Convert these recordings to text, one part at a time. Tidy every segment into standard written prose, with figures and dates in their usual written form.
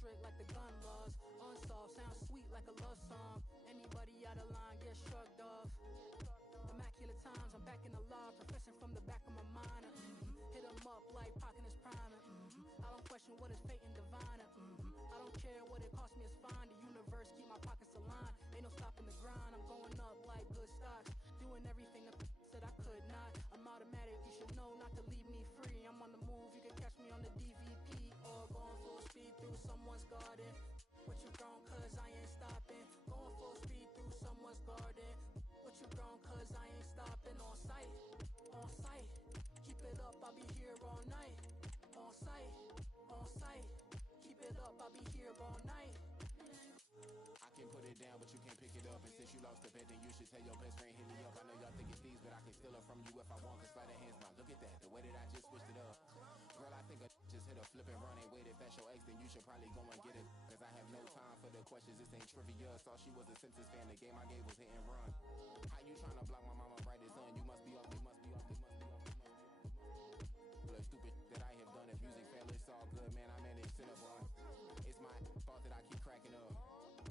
strict like the gun laws. Unsolved, sounds sweet like a love song. Anybody out of line gets shrugged off. Immaculate times, I'm back in the law, professing from the back of my mind. Hit 'em up like Pac in his prime. I don't question what is fate and divine. I don't care what it cost me, it's fine. The universe keep my pockets aligned. Ain't no stopping the grind. I'm going up like good stocks, doing everything that said I could not. I'm automatic, you should know not to leave me free. I'm on the move, you can catch me on the DVP or going full speed through someone's garden. What you grown, cause I ain't stopping. Going full speed through someone's garden. What you grown, cause I ain't stopping. On sight, on sight. Keep it up, I'll be here all night. On sight, on sight. Keep it up, I'll be here all night. I can put it down, but you can't pick it up. And since you lost the bet, then you should tell your best friend hit me up. I know y'all think it's these, but I can steal it from you if I want. Cause by the hands, now look at that, the way that I just switched it up. Girl, I think I just hit a flip and run. Ain't wait, if that's your ex, then you should probably go and get it. Cause I have no time for the questions, this ain't trivia. Saw she was a Simpsons fan, the game I gave was hit and run. How you tryna block my mama brightest son? You must be off, you must be off, you must be off. The stupid that I have done. If music fail, it's all good, man. I managed Cinnabon. It's my fault that I keep cracking up.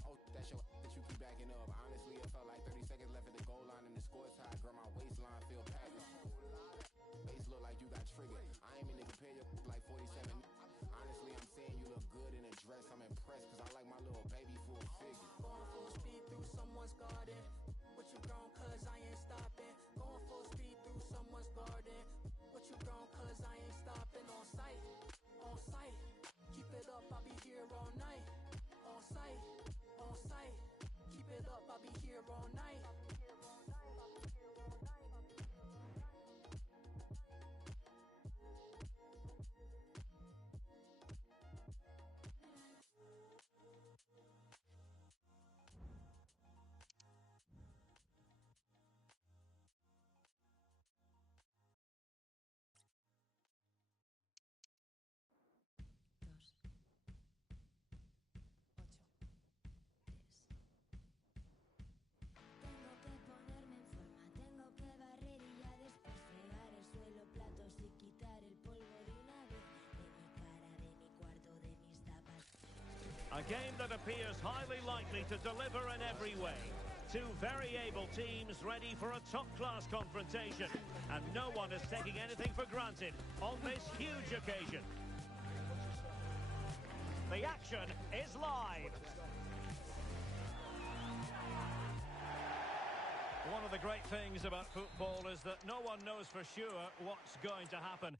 Oh, that's your that you keep backing up. Honestly, it felt like 30 seconds left at the goal line and the score tied. Girl, my waistline feel packed. Face look like you got triggered. I ain't mean to compare you like 47. Honestly, I'm saying you look good in a dress. I'm impressed because I like my little baby full figure. Going full speed through someone's garden. What you grown, cause I ain't stopping. Going full speed through someone's garden. What you grown, cause I ain't stopping. On sight, on sight. Keep it up, I'll be here all night. On sight, on sight. Keep it up, I'll be here all night. A game that appears highly likely to deliver in every way. Two very able teams ready for a top-class confrontation. And no one is taking anything for granted on this huge occasion. The action is live. One of the great things about football is that no one knows for sure what's going to happen.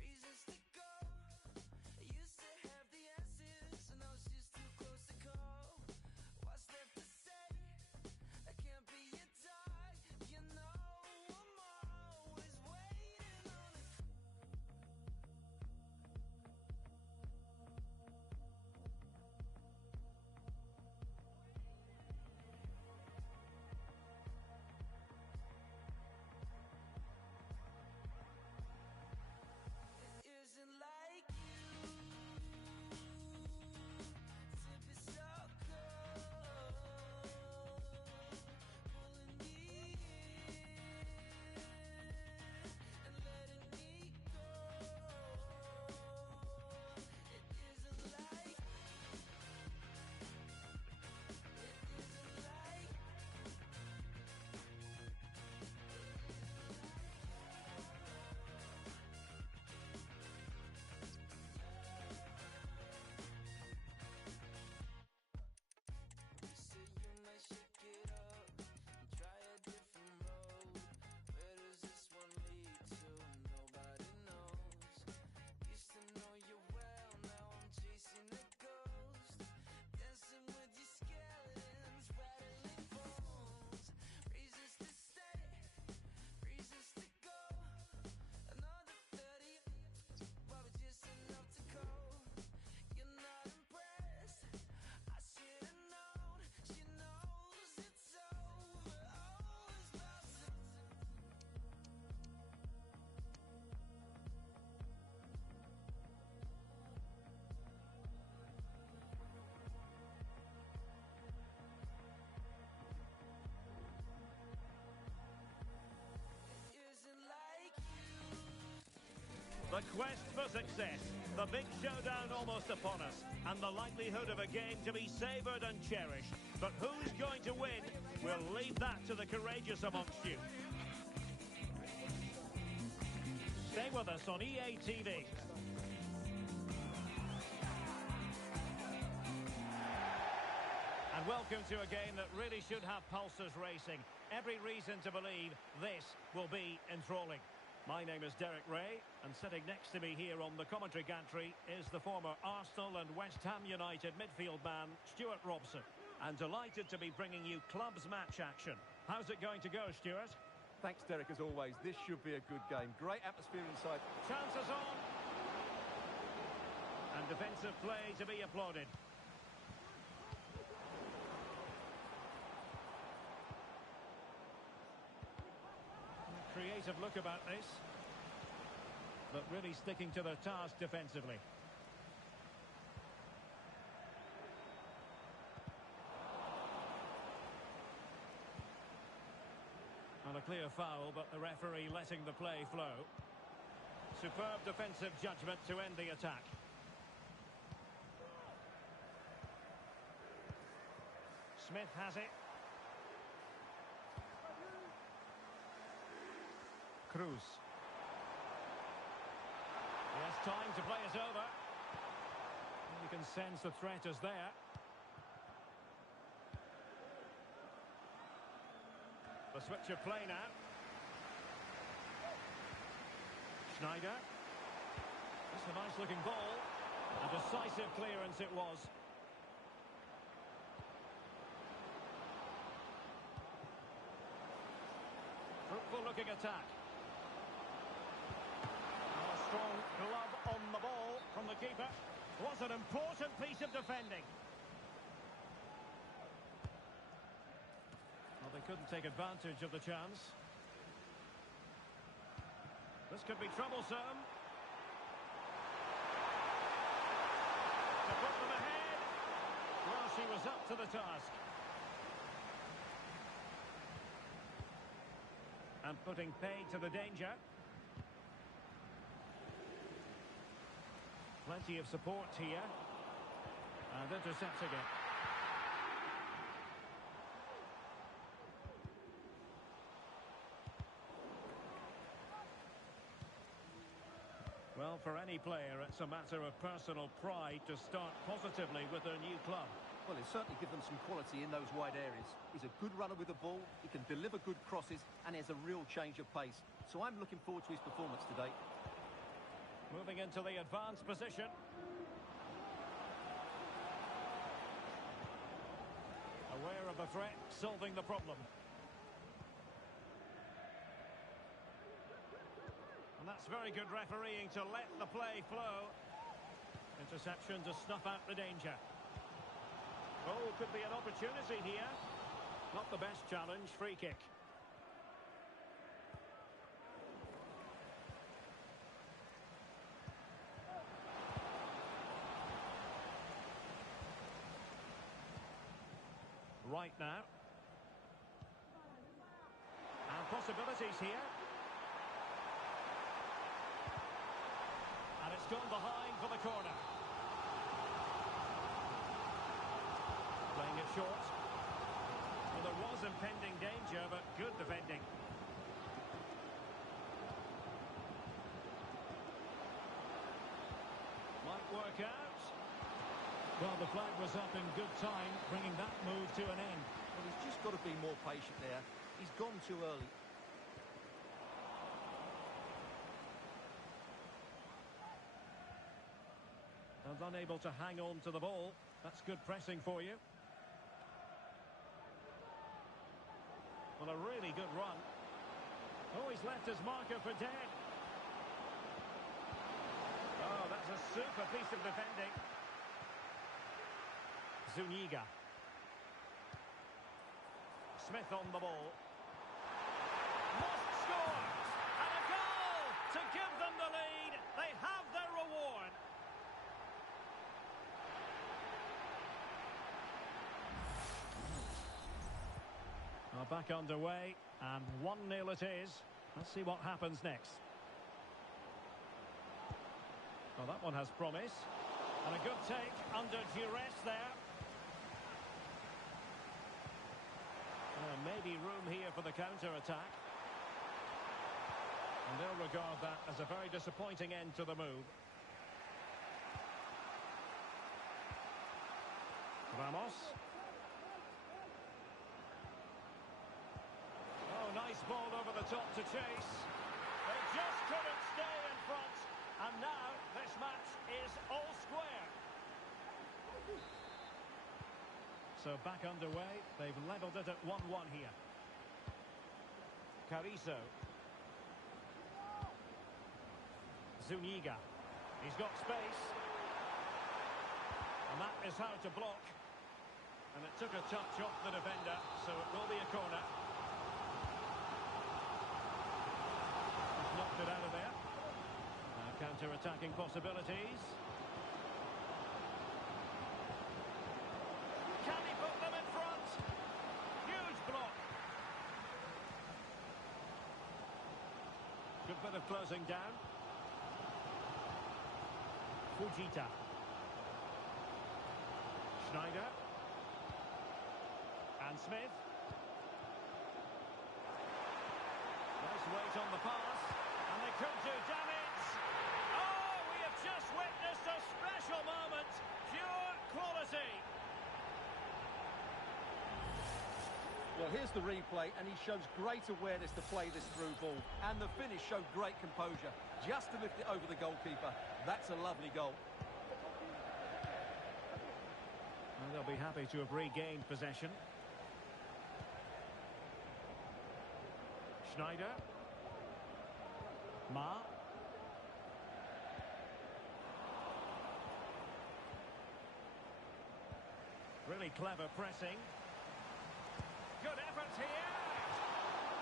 Resist the The quest for success, the big showdown almost upon us, and the likelihood of a game to be savoured and cherished. But who's going to win? We'll leave that to the courageous amongst you. Stay with us on EA TV. And welcome to a game that really should have pulses racing. Every reason to believe this will be enthralling. My name is Derek Ray, and sitting next to me here on the commentary gantry is the former Arsenal and West Ham United midfield man, Stuart Robson. And delighted to be bringing you clubs match action. How's it going to go, Stuart? Thanks, Derek, as always. This should be a good game. Great atmosphere inside. Chances on. And defensive play to be applauded. Creative look about this, but really sticking to their task defensively. And a clear foul, but the referee letting the play flow. Superb defensive judgment to end the attack. Smith has it. Cruz. He has time to play it over. And you can sense the threat is there. The switch of play now. Schneider. That's a nice looking ball. A decisive clearance it was. Fruitful looking attack. Strong glove on the ball from the keeper. Was an important piece of defending. Well, they couldn't take advantage of the chance. This could be troublesome. To put them ahead. Well, she was up to the task. And putting paid to the danger. Plenty of support here. And intercepting it. Well, for any player, it's a matter of personal pride to start positively with their new club. Well, he'll certainly give them some quality in those wide areas. He's a good runner with the ball, he can deliver good crosses, and he has a real change of pace. So I'm looking forward to his performance today. Moving into the advanced position. Aware of the threat, solving the problem. And that's very good refereeing to let the play flow. Interception to snuff out the danger. Oh, could be an opportunity here. Not the best challenge, free kick. Right now. And possibilities here. And it's gone behind for the corner. Playing it short. Well, there was impending danger, but good defending. Might work out. Well, the flag was up in good time, bringing that move to an end. Well, he's just got to be more patient there. He's gone too early. And unable to hang on to the ball. That's good pressing for you. Well, a really good run. Oh, he's left his marker for dead. Oh, that's a super piece of defending. Zuniga. Smith on the ball. Must score! And a goal to give them the lead. They have their reward. Back underway, and 1-0 it is. Let's see what happens next. Well, that one has promise. And a good take under duress there. Maybe room here for the counter-attack. And they'll regard that as a very disappointing end to the move. Ramos. Oh, nice ball over the top to chase. They just couldn't stay in front. And now this match is all square. So back underway. They've levelled it at 1-1 here. Carrizo. Zuniga. He's got space. And that is how to block. And it took a touch off the defender, so it will be a corner. He's knocked it out of there. Counter-attacking possibilities. Can he put them in front? Huge block. Good bit of closing down. Fujita. Schneider. And Smith. Nice weight on the pass. And they could do damage. Oh, we have just witnessed a special moment. Pure quality. Well, here's the replay, and he shows great awareness to play this through ball. And the finish showed great composure. Just to lift it over the goalkeeper. That's a lovely goal. Well, they'll be happy to have regained possession. Schneider. Ma. Really clever pressing. Good effort here.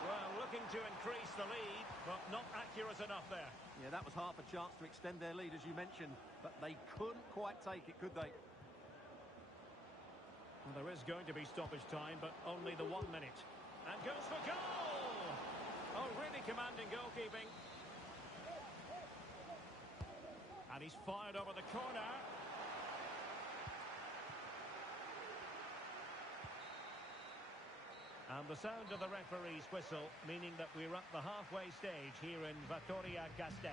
Well, looking to increase the lead, but not accurate enough there. Yeah, that was half a chance to extend their lead, as you mentioned, but they couldn't quite take it, could they? Well, there is going to be stoppage time, but only the 1 minute. And goes for goal! Oh, really commanding goalkeeping. And he's fired over the corner. And the sound of the referee's whistle, meaning that we're at the halfway stage here in Vitoria-Gasteiz.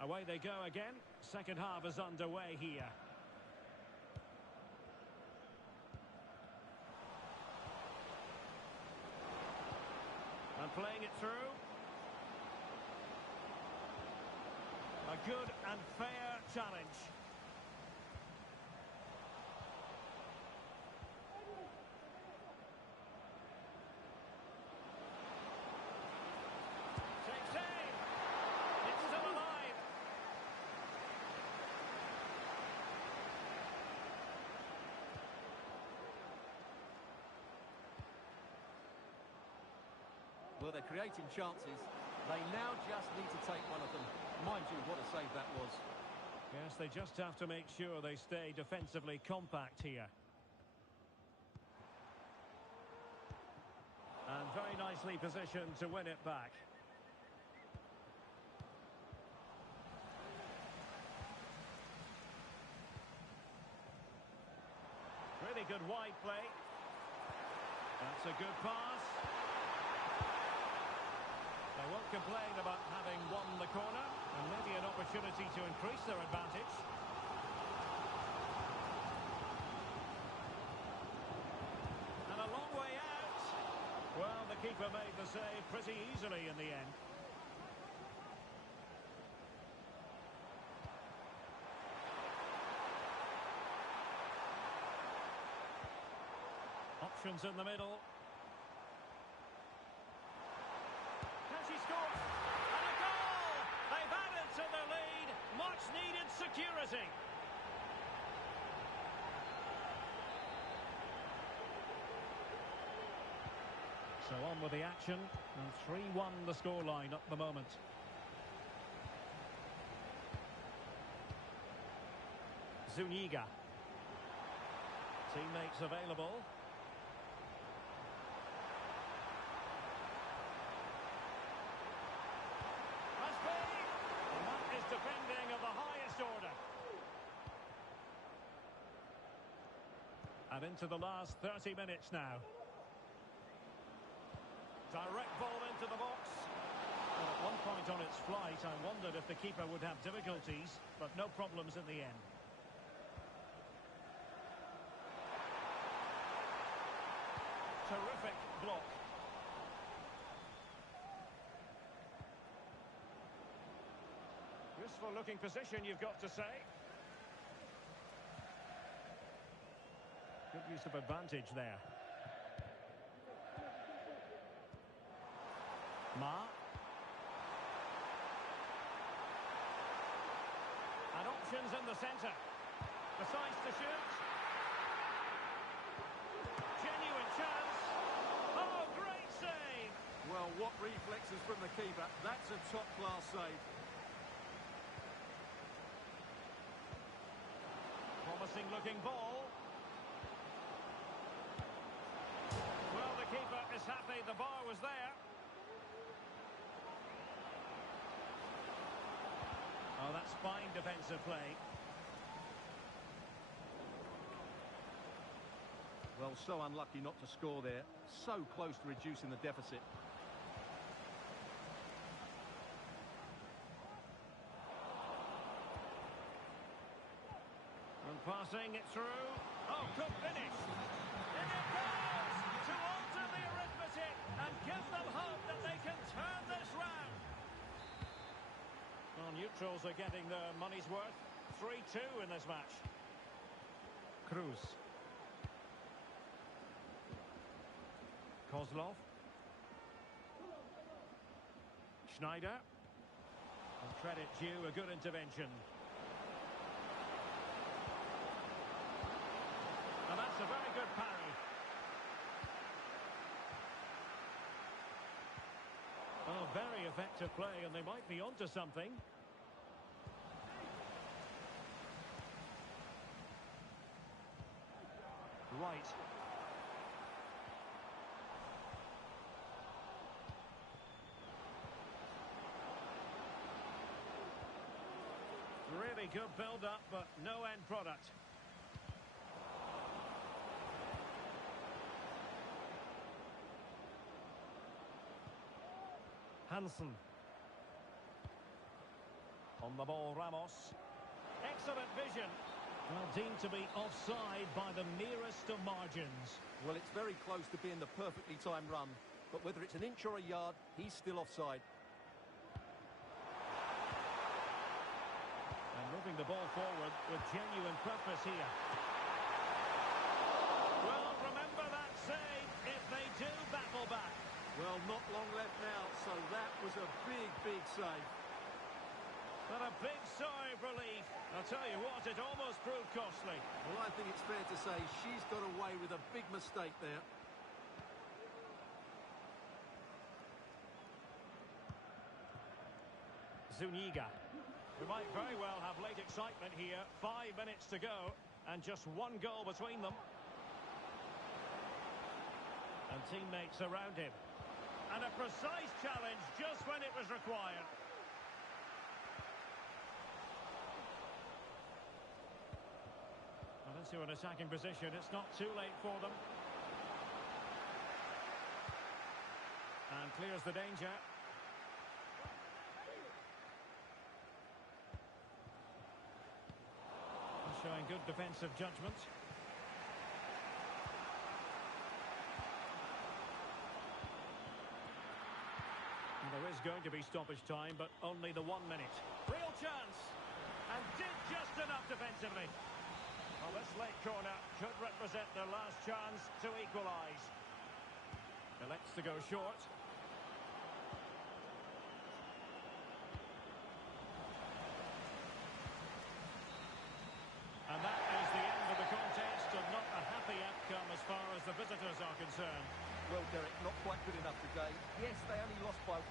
Away they go again. Second half is underway here. And playing it through. A good and fair challenge. Takes aim. It's still alive. Well, they're creating chances. They now just need to take one of them. Mind you, what a save that was. Yes, they just have to make sure they stay defensively compact here. And very nicely positioned to win it back. Really good wide play. That's a good pass. They won't complain about having won the corner, and maybe an opportunity to increase their advantage. And a long way out. Well, the keeper made the save pretty easily in the end. Options in the middle. Has he scored? And a goal! They've added to the lead. Much needed security. So on with the action, and 3-1 the scoreline at the moment. Zuniga. Teammates available. Must be! And that is defending of the highest order. And into the last 30 minutes now. Direct ball into the box. Well, at one point on its flight, I wondered if the keeper would have difficulties, but no problems in the end. Terrific block. Useful looking position, you've got to say. Good use of advantage there. Ma. And options in the centre. Decides to shoot. Genuine chance. Oh, great save! Well, what reflexes from the keeper. That's a top-class save. Promising looking ball. Well, the keeper is happy the bar was there. Oh, that's fine defensive play. Well, so unlucky not to score there. So close to reducing the deficit. And passing it through. Oh, good finish. In it goes to alter the arithmetic and give them hope that they can turn this round. Well, neutrals are getting their money's worth. 3-2 in this match. Cruz. Kozlov. Schneider. And credit due, a good intervention. And that's a very good parry. Oh, very effective play, and they might be onto something. Right. Really good build-up, but no end product. Hansen. On the ball, Ramos. Excellent vision. Well, deemed to be offside by the merest of margins. Well, it's very close to being the perfectly timed run. But whether it's an inch or a yard, he's still offside. And moving the ball forward with genuine purpose here. Well, remember that save if they do battle back. Well, not long left now, so that was a big, big save. But a big sigh of relief. I'll tell you what, it almost proved costly. Well, I think it's fair to say she's got away with a big mistake there. Zuniga. We might very well have late excitement here. 5 minutes to go, and just one goal between them. And teammates around him. And a precise challenge just when it was required. Well, into an attacking position. It's not too late for them. And clears the danger. Showing good defensive judgment. And there is going to be stoppage time, but only the 1 minute. Real chance! And did just enough defensively. Well, this late corner could represent their last chance to equalise. Elects to go short. And that is the end of the contest, and not a happy outcome as far as the visitors are concerned. Well, Derek, not quite good enough today. Yes, they only lost by...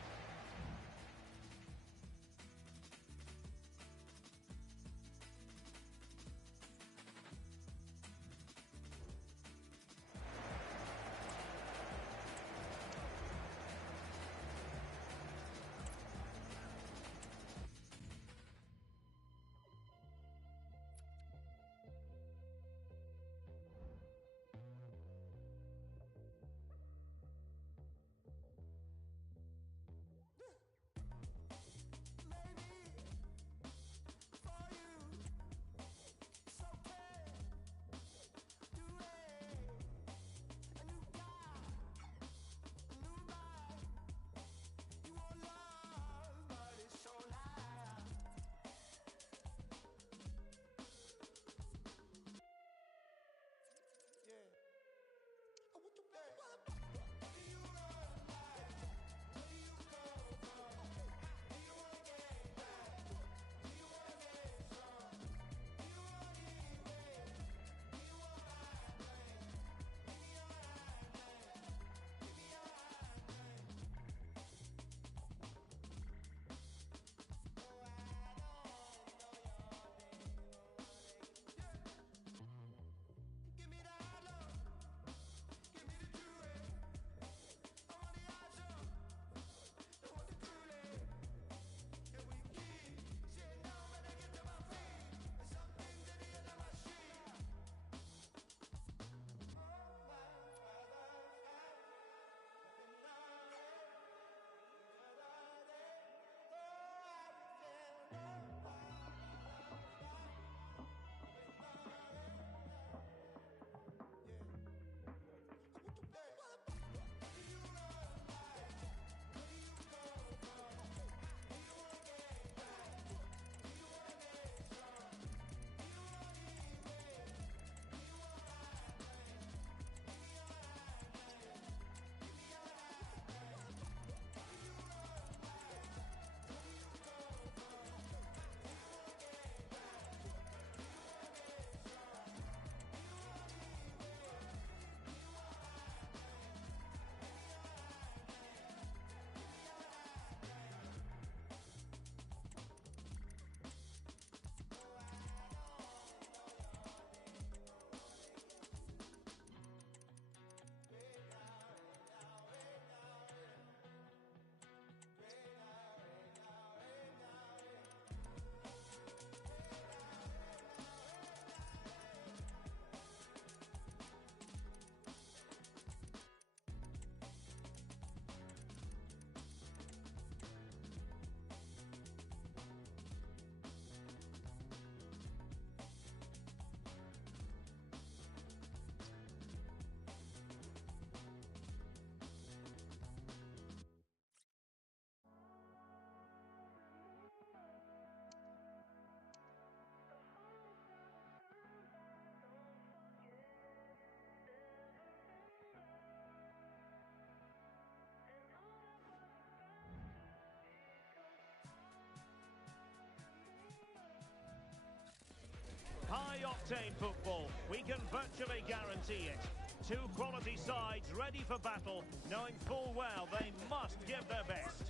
High-octane football, we can virtually guarantee it. Two quality sides ready for battle, knowing full well they must give their best.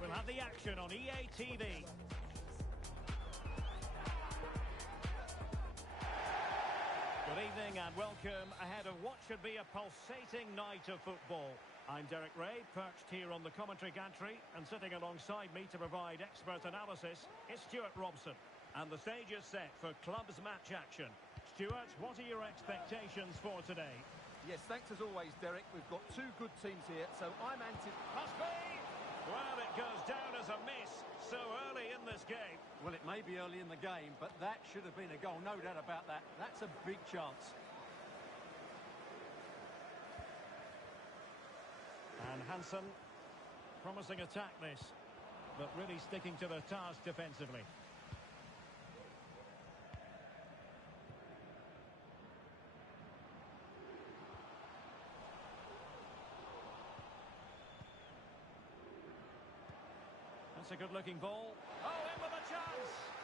We'll have the action on EA TV. Good evening and welcome ahead of what should be a pulsating night of football. I'm Derek Ray, perched here on the commentary gantry, and sitting alongside me to provide expert analysis is Stuart Robson. And the stage is set for clubs match action. Stuart, what are your expectations for today? Yes, thanks as always, Derek. We've got two good teams here, so I'm Must be! Well, it goes down as a miss so early in this game. Well, it may be early in the game, but that should have been a goal, no doubt about that. That's a big chance. And Hansen, promising attack this, but really sticking to the task defensively. That's a good-looking ball. Oh, in with a chance!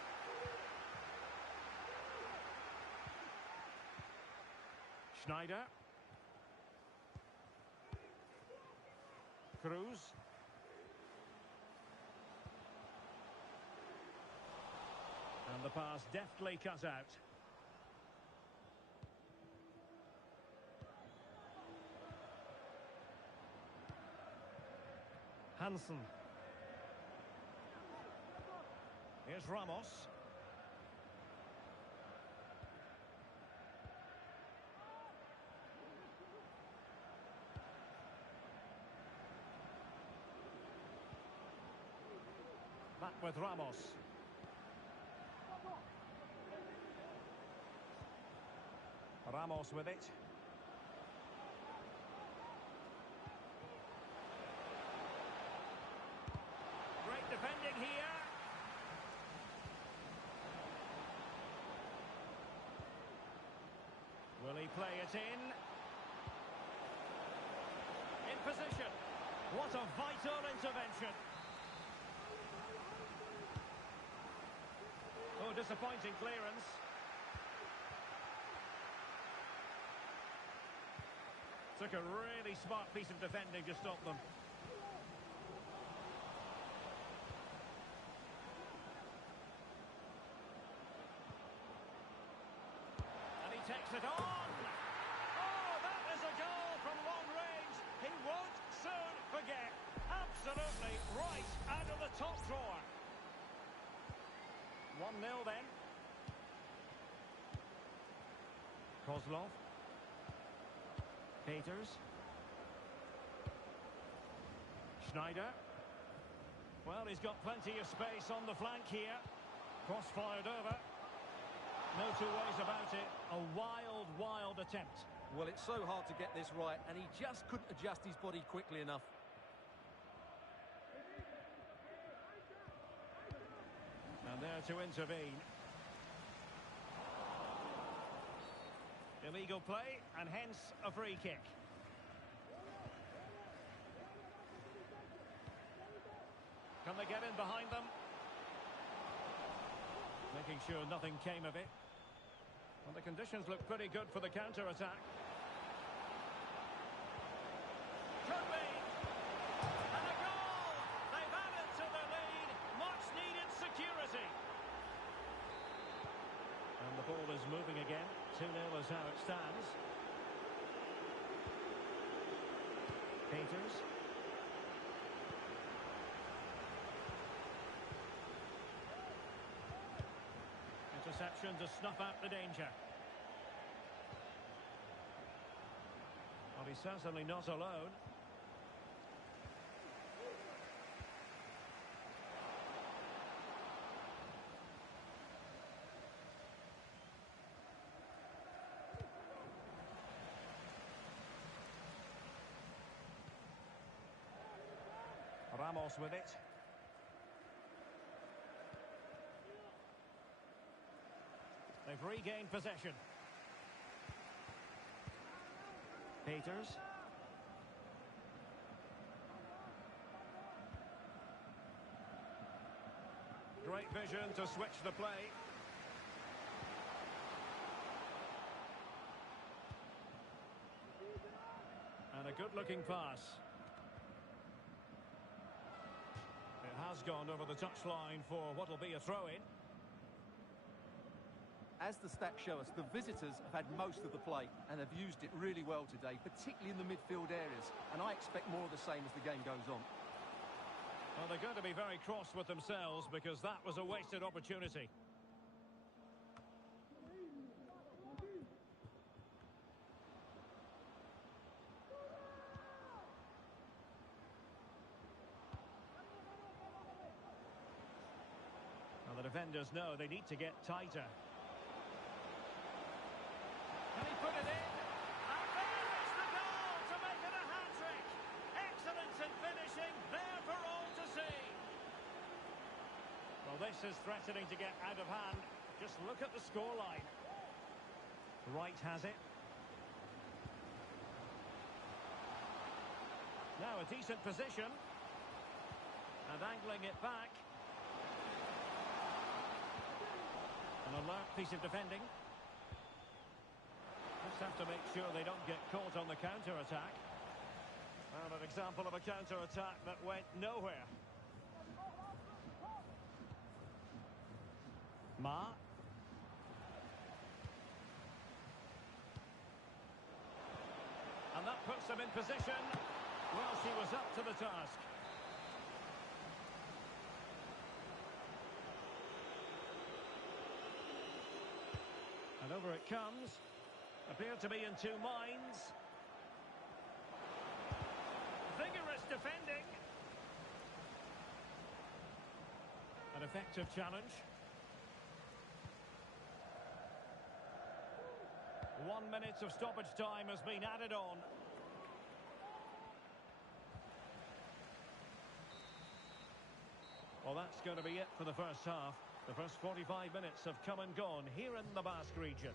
Schneider. Cruz. And the pass deftly cut out. Hansen. Here's Ramos. Back with Ramos. Ramos with it. Great defending here. Will he play it in? In position. What a vital intervention. Oh, disappointing clearance. Took a really smart piece of defending to stop them. And he takes it on. Oh, that is a goal from long range. He won't soon forget. Absolutely right out of the top drawer. 1-0 then. Kozlov. Peters. Schneider. Well, he's got plenty of space on the flank here. Cross fired over. No two ways about it. A wild, wild attempt. Well, it's so hard to get this right, and he just couldn't adjust his body quickly enough. And there to intervene. Illegal play, and hence a free kick. Can they get in behind them? Making sure nothing came of it. Well, the conditions look pretty good for the counter-attack. Could be! And a goal! They've added to the lead. Much needed security. And the ball is moving again. 2-0 is how it stands. Peters. Interception to snuff out the danger. Well, he's certainly not alone. Ramos with it. They've regained possession. Peters. Great vision to switch the play. And a good-looking pass. It has gone over the touchline for what will be a throw-in. As the stats show us, the visitors have had most of the play and have used it really well today, particularly in the midfield areas. And I expect more of the same as the game goes on. Well, they're going to be very cross with themselves because that was a wasted opportunity. Well, the defenders know they need to get tighter. Can he put it in? And there is the goal to make it a hat-trick. Excellence in finishing, there for all to see. Well, this is threatening to get out of hand. Just look at the scoreline. Wright has it. Now a decent position. And angling it back. An alert piece of defending. This have to make sure they don't get caught on the counter-attack. Well, an example of a counter-attack that went nowhere. Ma. And that puts them in position. Well, she was up to the task. And over it comes. Appeared to be in two minds. Vigorous defending. An effective challenge. 1 minute of stoppage time has been added on. Well, that's going to be it for the first half. The first 45 minutes have come and gone here in the Basque region.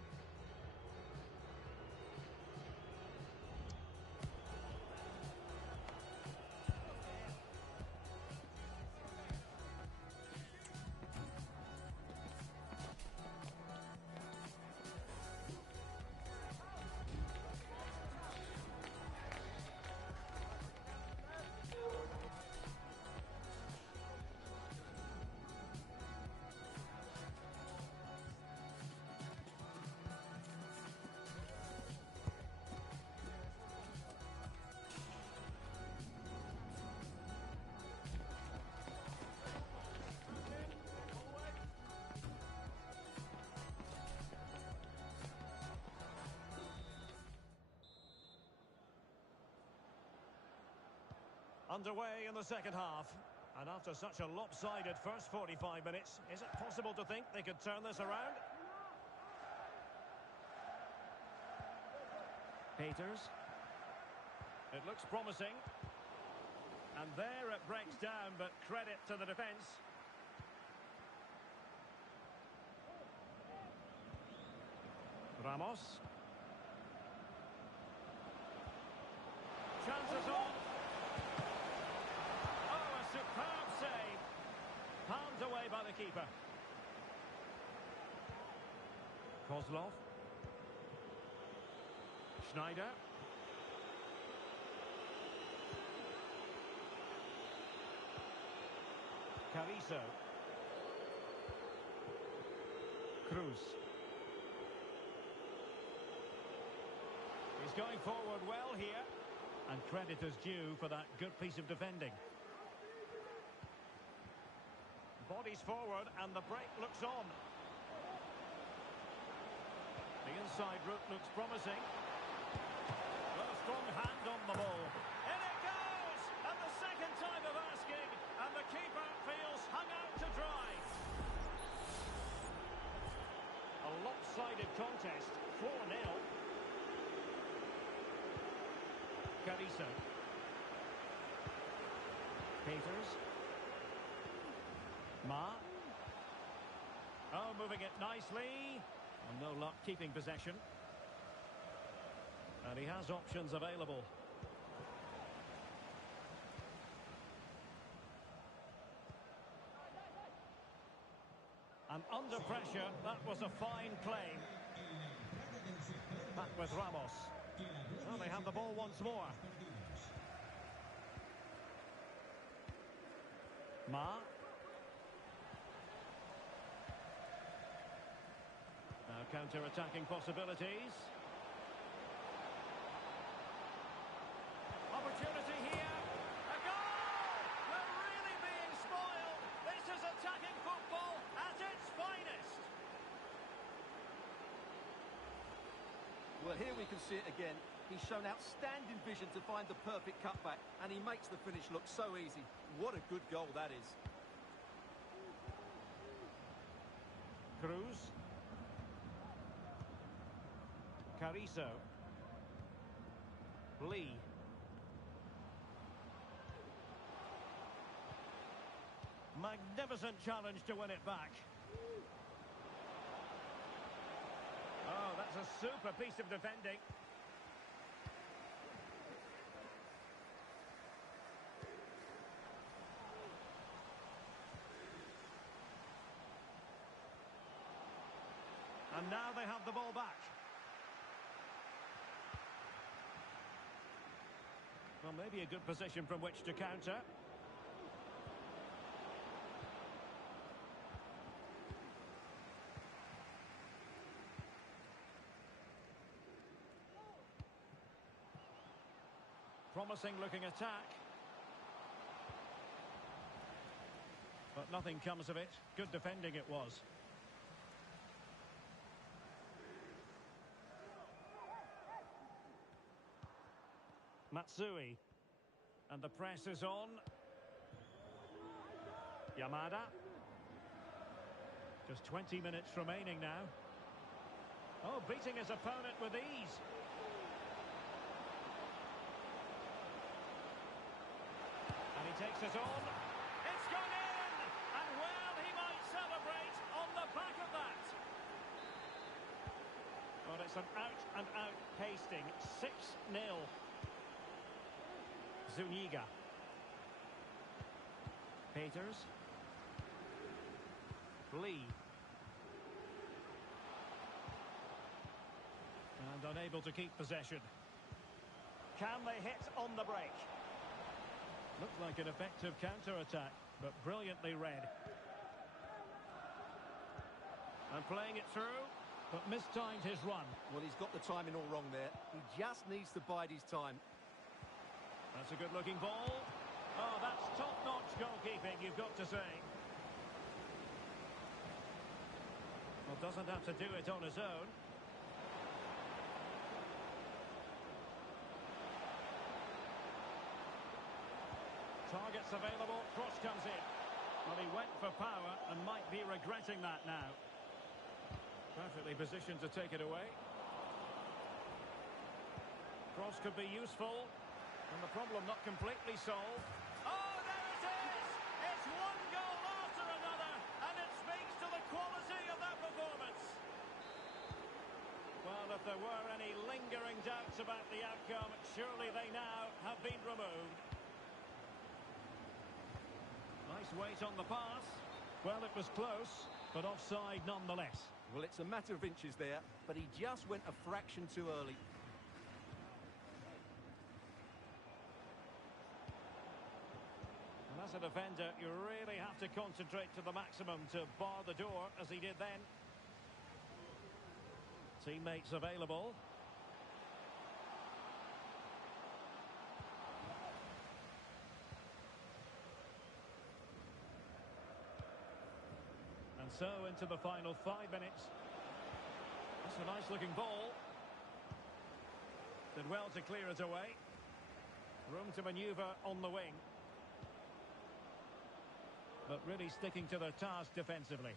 Underway in the second half. And after such a lopsided first 45 minutes, is it possible to think they could turn this around? Peters. It looks promising. And there it breaks down, but credit to the defence. Ramos. Chances on. Superb save. Palmed away by the keeper. Kozlov. Schneider. Carrizo. Cruz. He's going forward well here. And credit is due for that good piece of defending. Bodies forward and the break looks on. The inside route looks promising. Well, a strong hand on the ball. In it goes! And the second time of asking. And the keeper feels hung out to dry. A lopsided contest. 4-0. Carrizo. Peters. Ma. Oh, moving it nicely. And no luck keeping possession. And he has options available. And under pressure, that was a fine claim. Back with Ramos. Well, they have the ball once more. Ma. Now counter-attacking possibilities. Opportunity here. A goal! We're really being spoiled. This is attacking football at its finest. Well, here we can see it again. He's shown outstanding vision to find the perfect cutback, and he makes the finish look so easy. What a good goal that is. Cruz. Carrizo. Lee. Magnificent challenge to win it back. Oh, that's a super piece of defending. And now they have the ball back. Well, maybe a good position from which to counter. Promising looking attack. But nothing comes of it. Good defending it was. Matsui. And the press is on. Yamada. Just 20 minutes remaining now. Oh, beating his opponent with ease. And he takes it on. It's gone in! And well, he might celebrate on the back of that. Well, it's an out-and-out pasting. 6-0. Zuniga. Peters. Lee. And unable to keep possession. Can they hit on the break? Looked like an effective counter-attack, but brilliantly read. And playing it through, but mistimed his run. Well, he's got the timing all wrong there. He just needs to bide his time. That's a good-looking ball. Oh, that's top-notch goalkeeping, you've got to say. Well, doesn't have to do it on his own. Targets available, cross comes in. Well, he went for power and might be regretting that now. Perfectly positioned to take it away. Cross could be useful. And the problem not completely solved. Oh, there it is! It's one goal after another, and it speaks to the quality of that performance. Well, if there were any lingering doubts about the outcome, surely they now have been removed. Nice weight on the pass. Well, it was close, but offside nonetheless. Well, it's a matter of inches there, but he just went a fraction too early. And as a defender, you really have to concentrate to the maximum to bar the door, as he did then. Teammates available. And so into the final 5 minutes. That's a nice looking ball. Did well to clear it away. Room to manoeuvre on the wing. But really sticking to their task defensively.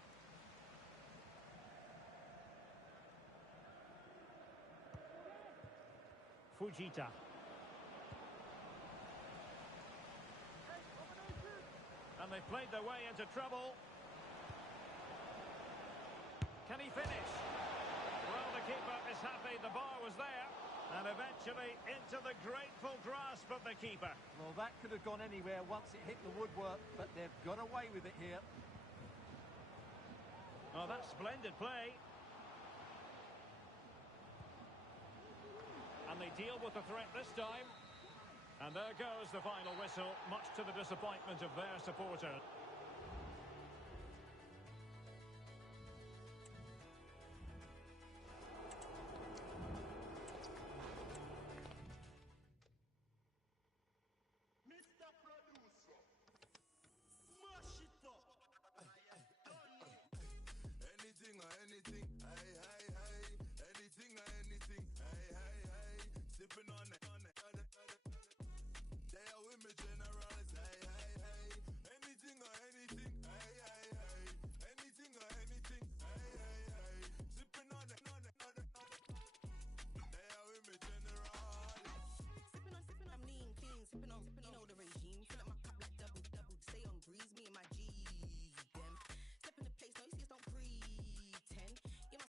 Fujita. And they've played their way into trouble. Can he finish? Well, the keeper is happy the bar was there. And eventually into the grateful grasp of the keeper. Well, that could have gone anywhere once it hit the woodwork, but they've got away with it here. Oh, that's splendid play. And they deal with the threat this time. And there goes the final whistle, much to the disappointment of their supporter.